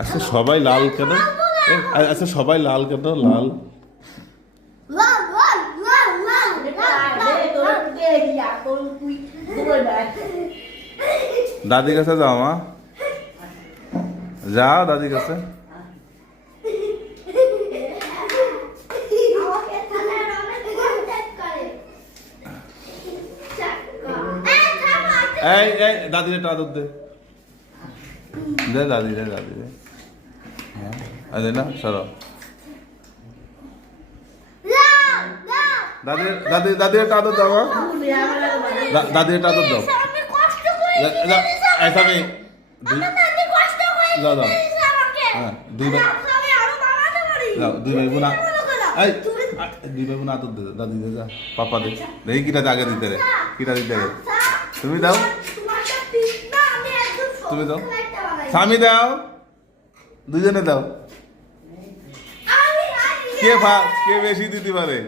আচ্ছা সবাই লাল কেন? আচ্ছা সবাই লাল কেন? লাল দাদি কাছে যাও মা, যাও দাদি কাছে। এই এই দাদির একটা আদর দে, দে দাদি, দে দাদি, দে। আরে না সরো, দাদি দাদি দাদির একটা আদর দাও, দাদির একটা আদর দাও। ऐसा नहीं, जाओ जाओ, हाँ दुई भाई गुना, दुई भाई गुना तो दे दादी दे जा, पापा दे, नहीं किरा जाके दीते रे, किरा दीते रे, तुम्हें दाओ, तुम्हें दाओ, सामी दाओ, दूसरे ने दाओ, के बेशी दीदी बारे